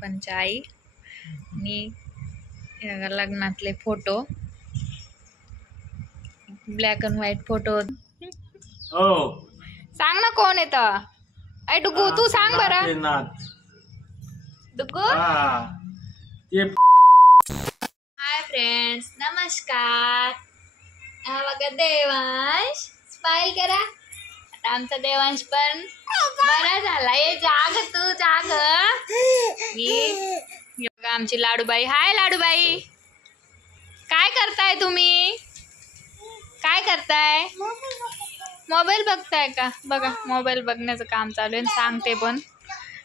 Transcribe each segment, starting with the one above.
लहानपणच्या आई आणि लग्नातले photo, black and white photo. हो सांग ना कोण येतं. ऐ डुगू तू सांग बरं. डुगू. हाय फ्रेंड्स, नमस्कार. हा बघा देवांश, स्माइल करा. आता आमचा देवांश पण बरा झाला. ये जाग तू जाग. मी बघा आमची लाडूबाई. हाय लाडूबाई, काय करताय तुम्ही? काय करताय? मोबाईल बघताय का? बघा मोबाईल बघण्याचं काम चालू आहे. सांगते पण.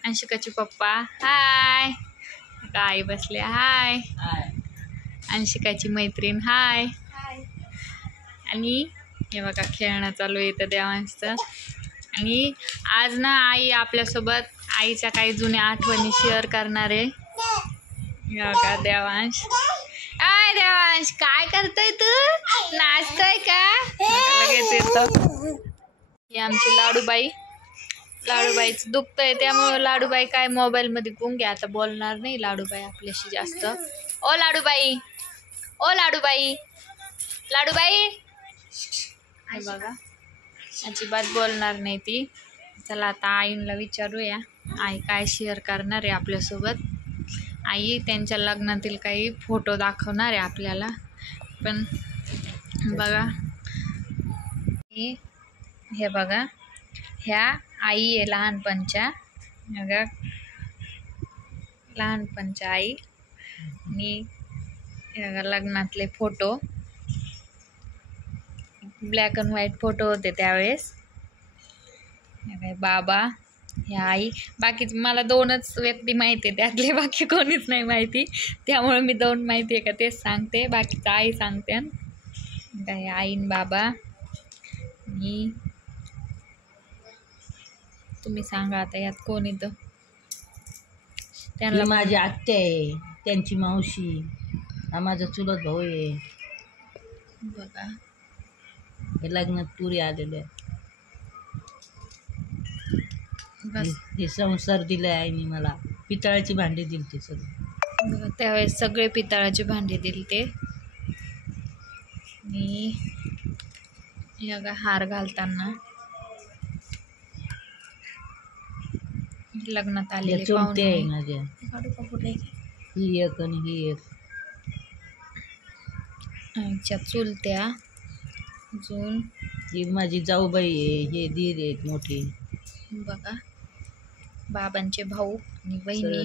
अंशिकाची पप्पा हाय, आई बसले हाय, अंशिकाची मैत्रीण हाय, आणि हे बघा खेळणं चालू येतं देवांशचं. आणि आज ना आई आपल्यासोबत आईच्या काही जुन्या आठवणी शेअर करणार आहे. बघा देवांश. आय देवांश, काय करतोय तू? नाचतोय का? लगेच येतं. ही आमची लाडूबाई. लाडूबाईचं दुखतंय त्यामुळे लाडूबाई काय मोबाईल मध्ये गुंगे, आता बोलणार नाही लाडूबाई आपल्याशी जास्त. ओ लाडूबाई, ओ लाडूबाई, लाडूबाई. बघा अजिबात बोलणार नाही ती. चला आता आईला विचारूया, आई काय शेअर करणार आहे आपल्यासोबत. आई त्यांच्या लग्नातील काही फोटो दाखवणार आहे आपल्याला. पण बघा हे बघा, ह्या आई आहे लहानपणच्या. बघा लहानपणच्या आई आणि लग्नातले photo, black and white photo होते त्यावेळेस. बाबा, ह्या आई. बाकी मला दोनच व्यक्ती माहिती आहे त्यातले, बाकी कोणीच नाही माहिती. त्यामुळे मी दोन माहिती आहे का तेच सांगते, बाकीचं आई सांगते. काय आईन बाबा. आणि तुम्ही सांगा आता यात कोण येतं. त्यांना माझी आत्या आहे, त्यांची मावशी, हा माझा चुलत भाऊ आहे. बघा हे लग्नात पुरी आलेले. हे संसार दिले आईने मला. पितळाची भांडी दिली ते सगळे. बघा त्यावेळेस सगळे पितळाचे भांडे दिले ते. आणि बघा हार घालताना लग्नात आलेले चुलते आहे माझ्या. कुठे ही एक आणि ही एक. आईच्या चुलत्या. अजून ही माझी जाऊबाई आहे, हे दीर आहेत मोठी. बघा बाबांचे भाऊ आणि बहिणी.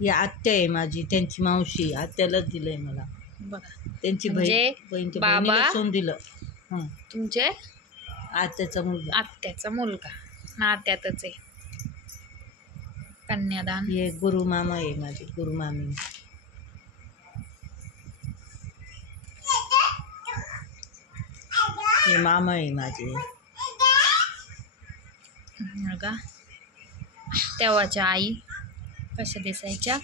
ही आत्या आहे माझी, त्यांची मावशी. आत्यालाच दिलंय मला. बघा त्यांची बहिणीच्या बहिणीला सोन दिलं. तुमचे आत्याचा मुलगा. आत्याचा मुलगा नात्यातच आहे. कन्यादान. हे गुरु मामा आहे माझे, गुरु मामी. हे मामा आहे माझे. बघा तेव्हाच्या आई कशा दिसायच्या.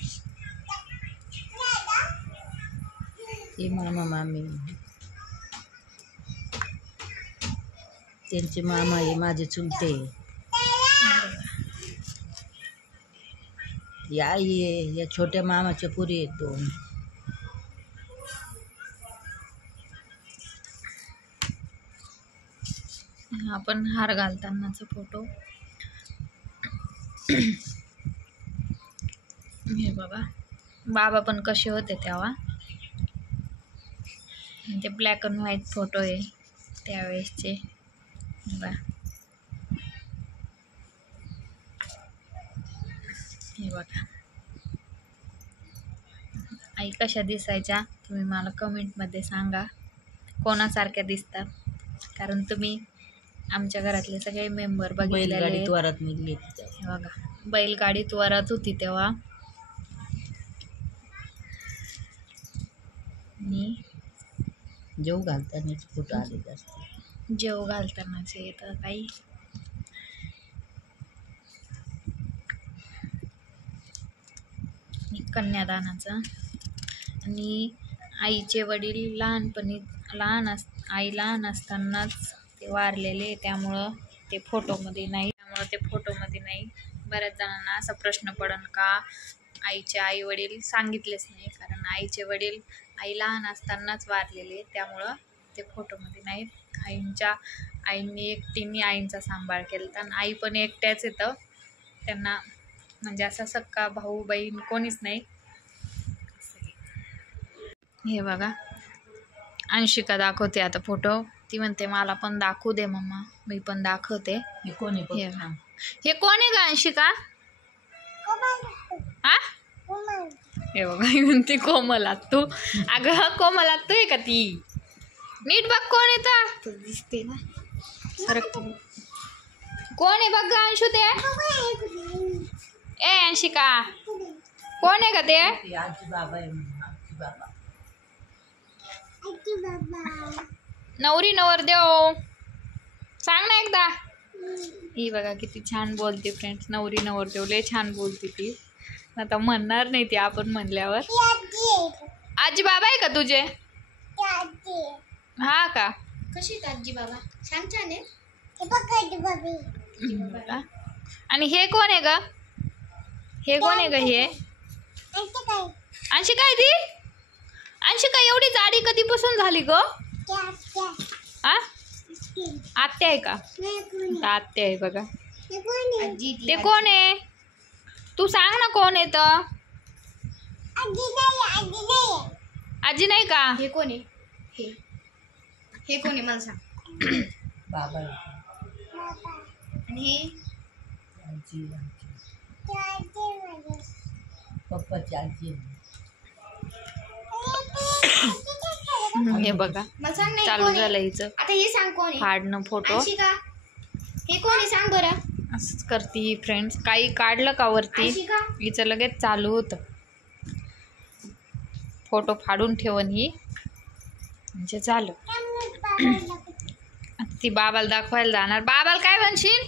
हे मामा मामी. त्यांचे मामा आहे माझे चुलते. या आई आहे, या छोट्या मामाच्या पुरी आहेत दोन. हा पण हार घालतानाचा फोटो. हे बघा बाबा पण कसे होते तेव्हा. ते ब्लॅक अँड व्हाईट फोटो आहे त्यावेळेसचे. बघा हे बघा आई कशा दिसायच्या तुम्ही मला कमेंटमध्ये सांगा. कोणासारख्या दिसतात, कारण तुम्ही आमच्या घरातले सगळे मेंबर बघितलेले. बैलगाडीत वरात निघली. हे बघा बैलगाडीत वरात होती तेव्हा. आणि जेव घालतानाच फोटो आले जास्त. जेव घालतानाचे येतं काही. कन्यादानाचं. आणि आईचे वडील लहानपणी आई लहान असतानाच ते वारलेले, त्यामुळं ते फोटोमध्ये नाही. त्यामुळं ते फोटो बऱ्याच जणांना असा प्रश्न पडन का आईचे आई वडील सांगितलेच नाही, कारण आईचे वडील आई लहान असतानाच वारलेले, त्यामुळं ते फोटोमध्ये नाहीत. आईंनी एकटीने आईंचा सांभाळ केला आणि आई पण एकट्याच येतं, त्यांना म्हणजे असा सक्का भाऊ बहीण कोणीच नाही. हे बघा अंशिका दाखवते आता फोटो, ती म्हणते मला पण दाखवू दे मम्मा, मी पण दाखवते. हे कोणी हे कोण आहे का अंशिका? हा हे बघा म्हणते कोमल आत्तू. अगं कोमल आत्तू आहे का ती? नीट बघ कोण येतं, दिसते ना सरक. कोण आहे बघ अंशू ते? ए अंशिका कोण आहे का ते? आजी बाबा आहे. आजी बाबा नवरी नवरदेव सांग ना एकदा. ही बघा किती छान बोलते फ्रेंड्स, नवरी नवरदेव लय छान बोलते ती. आता म्हणणार नाही ती आपण म्हणल्यावर. आजी बाबा आहे का तुझे? हा का? कशी आजी बाबा? छान छान आहे. आणि हे कोण आहे ग? हे कोण आहे ग? हे अंशिका आहे ती? अंशिका एवढी जाडी कधीपासून झाली ग? आ आत्या आहे का? आत्या आहे बघा. ते कोण आहे? तू सांग ना कोण आहे तर? आजी नाही का? हे कोण आहे? हे कोण आहे मला सांग. बाबा आणि आजी पप्पाची आजी. हे बघा चालू झालं हिचं आता हे सांग कोण आहे? फाडणं फोटो. अंशिका हे कोण आहे सांग बरं. असंच करते ही फ्रेंड्स, काही काढलं का वरती अंशिका हिचं लगेच चालू होतं. फोटो फाडून ठेवून ही म्हणजे झालं. आता ती बाबाला दाखवायला जाणार. बाबाला काय म्हणशील?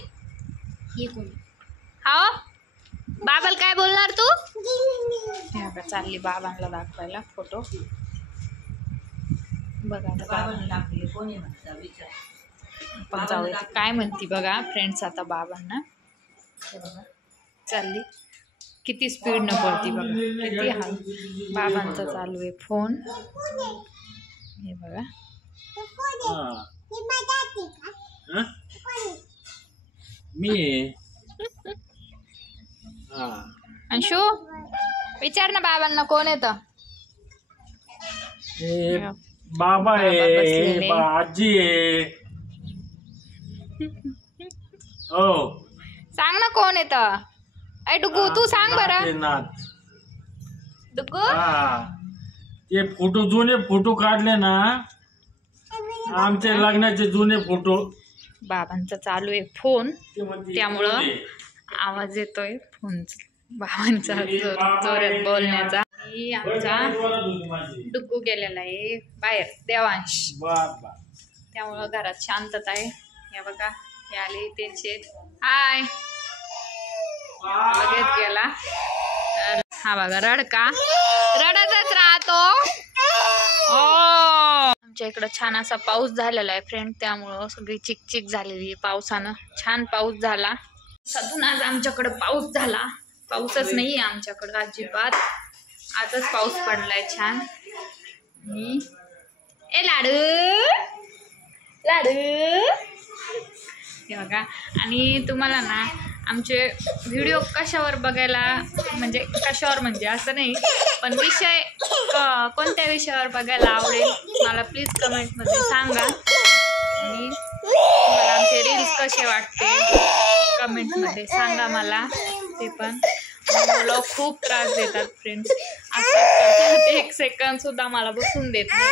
हे कोण आहे? हा बाबाला काय बोलणार तू? हे बघा चालली बाबांना दाखवायला फोटो. बघा आता बाबांना दाखवले कोणी म्हणता विचार. आपण जाऊया काय म्हणती बघा फ्रेंड्स आता बाबांना. हे बघा चालली किती स्पीडनं पळती बघा, किती हा बाबांचा चालू आहे फोन. हे बघा मी अंशू विचार ना बाबांना कोण येतं. बाबा बसलेले. आहे, आजी आहे. हो सांग ना कोण येतं. ऐ डुगू तू सांग बरं. नाथ. डुगू हा ते फोटो जुने फोटो काढले ना, आमचे लग्नाचे जुने फोटो. बाबांचा चालू आहे फोन, ते म्हणते त्यामुळं कोण आहे? आवाज येतोय फोनचा, बाबांचा जोरात बोलण्याचा. ही आमचा डुग्गू गेलेला आहे बाहेर देवांश, बाबा त्यामुळं घरात शांतता आहे. हे बघा हे आले त्यांचे. हाय लगेच गेला. हा बघा रडका रडतच राहतो. आमच्या इकडं छान असा पाऊस झालेला आहे फ्रेंड, त्यामुळं सगळी चिकचिक झालेली आहे पावसानं. छान पाऊस झाला सदून आज आमच्याकडं पाऊस झाला. पाऊसच नाही आहे आमच्याकडं अजिबात, आजच पाऊस पडलाय छान. ए लाडू लाडू हे बघा. आणि तुम्हाला ना आमचे व्हिडिओ कशावर बघायला, म्हणजे कशावर म्हणजे असं नाही, पण विषय कोणत्या विषयावर बघायला आवडेल मला प्लीज कमेंटमध्ये सांगा. आणि तुम्हाला आमचे रील्स कसे वाटते कमेंटमध्ये सांगा मला ते पण. मुलं खूप त्रास देतात फ्रेंड्स, असं एक सेकंद सुद्धा मला बसून देत नाही.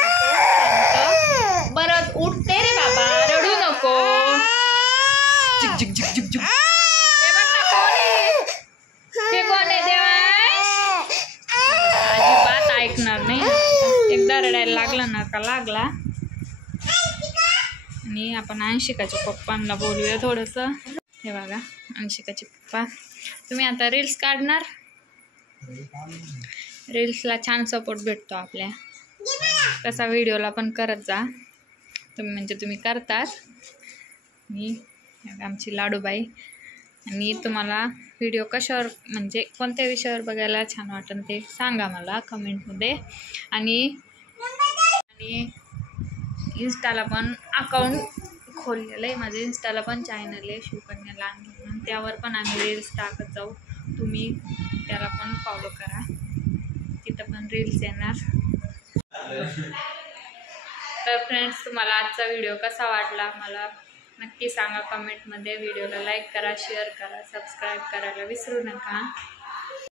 असं बरं उठते रे बाबा, रडू नको. झिक झिक झिक झिक झिक. हे कोण आहे देवांश? अजिबात ऐकणार नाही. एकदा रडायला लागला ना का लागला. आणि आपण अंशिकाच्या पप्पांना बोलूया थोडंसं. हे बघा अंशिकाचे पप्पा, तुम्ही आता रील्स काढणार. रील्सला छान सपोर्ट भेटतो आपल्या, तसा व्हिडिओला पण करत जा तुम्ही, म्हणजे तुम्ही करतात. मी आमची लाडूबाई आणि तुम्हाला व्हिडिओ कशावर म्हणजे कोणत्या विषयावर बघायला छान वाटेल ते सांगा मला कमेंटमध्ये. आणि इन्स्टाला पण अकाउंट खोललेलं आहे, माझं इन्स्टाला पण चॅनल आहे शिवकन्या लहान म्हणून, त्यावर पण आम्ही रील्स टाकत जाऊ. तुम्ही त्याला पण फॉलो करा, तिथं पण रील्स येणार. तर फ्रेंड्स, तुम्हाला आजचा व्हिडिओ कसा वाटला मला नक्की सांगा कमेंटमध्ये. व्हिडिओला लाईक करा, शेअर करा, सबस्क्राईब करायला विसरू नका.